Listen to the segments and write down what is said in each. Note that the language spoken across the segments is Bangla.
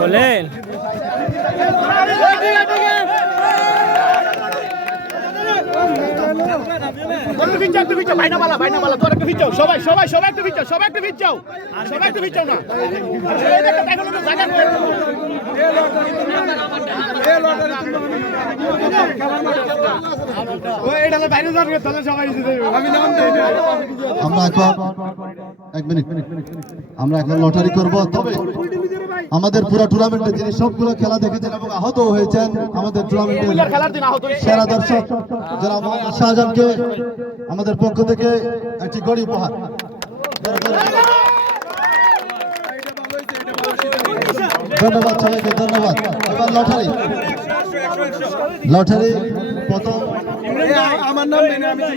বলেন। সবাই সবাই সবাই একটু ভিজাও সবাই একটু ভিজাও সবাই একটু ভিজাও না আমরা এখন এক মিনিট। আমরা এখন লটারি করব তবে আমাদের পুরো টুর্নামেন্টে যিনি সবগুলো খেলা দেখেছেন এবং আহত হয়েছেন আমাদের টুর্নামেন্টের। সেরা দর্শক যারা মোহাম্মদ শাহজাহানকে আমাদের পক্ষ থেকে একটি গড়ি উপহার। ধন্যবাদ সবাইকে ধন্যবাদ। এবার লটারি। লটারি প্রথম আমার নাম দেন আমি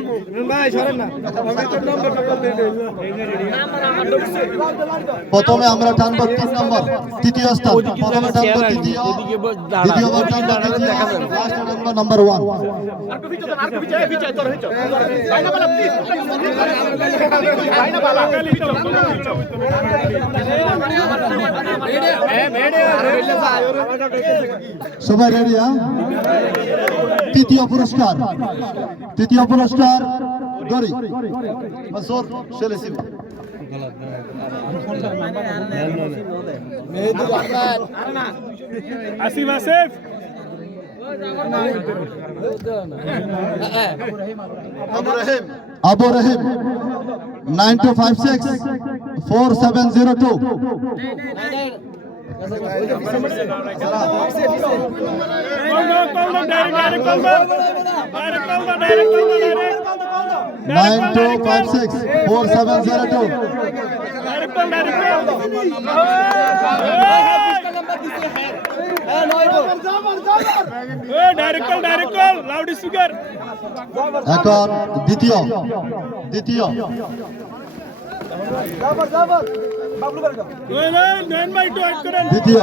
ভাই সরেন না। আমি তোর নাম্বার টোটাল দিয়ে দেই। প্রথমে আমরা টানবো তিন নম্বর তৃতীয় স্থান প্রথমে টানবো তৃতীয় দ্বিতীয়বার টানবো তৃতীয় লাস্ট টানবো নাম্বার ওয়ান। সবাই রেডি হ্যাঁ? তৃতীয় পুরস্কার। তৃতীয় পুরস্কার গরি Masud সেলেসিম। Asif. Asif Abu Rahim. Nine two five six four seven zero two. Seven zero two direct call direct call এ direct call direct call loudspeaker এখন দ্বিতীয় দ্বিতীয় ওই নেন দ্বিতীয়।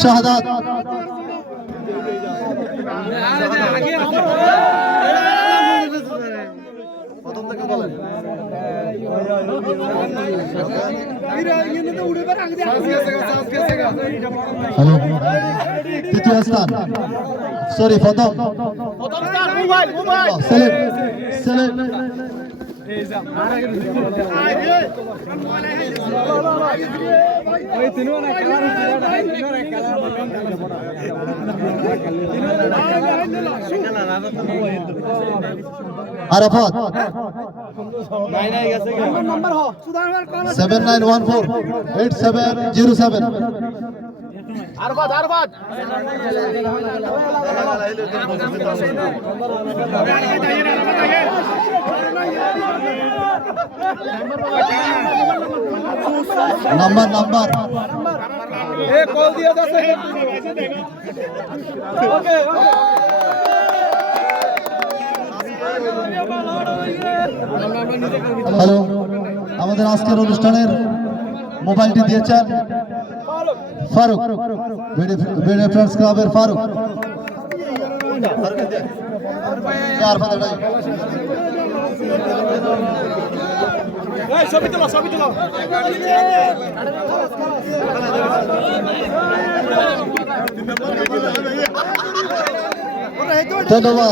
শাহাদাত। প্রথম থেকে বলেন। হ্যালো তৃতীয় স্থান সরি প্রথম। Selim Selim Arafat. Seven nine one four eight seven zero seven Arbad, Arbad. Number number. এ কল দিয়ে দাও ওকে। হ্যালো আমাদের আজকের অনুষ্ঠানের মোবাইলটি দিয়েছেন ফারুক বেড়ে ফ্রেন্ডস ক্লাবের ফারুক আর ফাদার ভাই। এই, ছবি তোলো, ছবি তোলো। ধন্যবাদ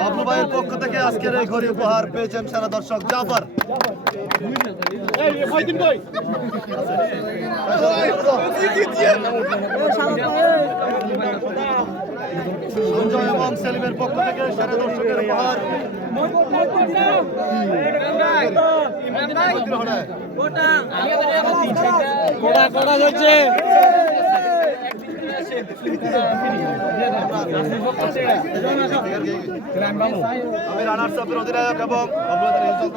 বাবলু ভাইয়ের পক্ষ থেকে আজকের এই ঘড়ি উপহার পেয়েছেন সারা দর্শক জাফর? সঞ্জয় এবং সেলিমের পক্ষ থেকে সারা দর্শকের উপহার। কোড়া কোড়া যাচ্ছে? আমি রানার্স আপের অধিনায়ক এবং অবরোধের রেজাল্ট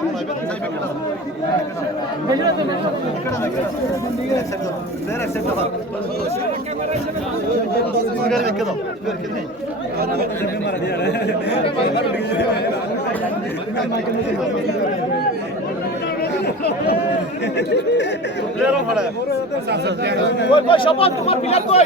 শপথ তোমার প্লেয়ার কই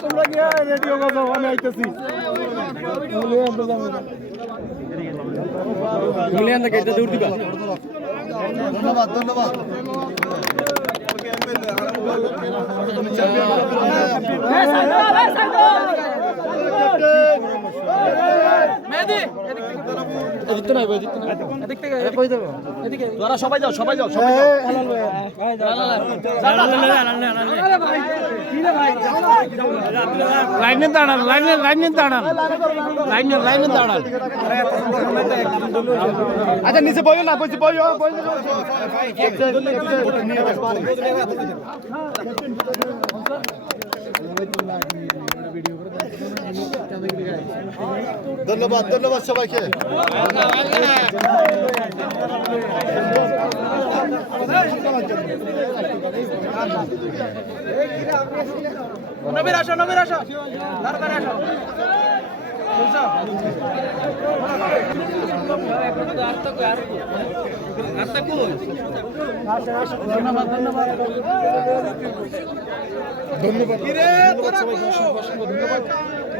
তোমরা গিয়া রেডি হয়ে যাও আমি আইতেছি ধন্যবাদ ধন্যবাদ। Mehdi. তোরা সবাই যাও সবাই যাও সবাই যাও লাইনে দাঁড়ান লাইনে লাইনে দাঁড়ান লাইনে লাইনে দাঁড়ান আচ্ছা নিচে বইও না বইছি বইও বইও ধন্যবাদ ধন্যবাদ সবাইকে। নবীর আসো নবীর আসো। তাড়াতাড়ি আসো।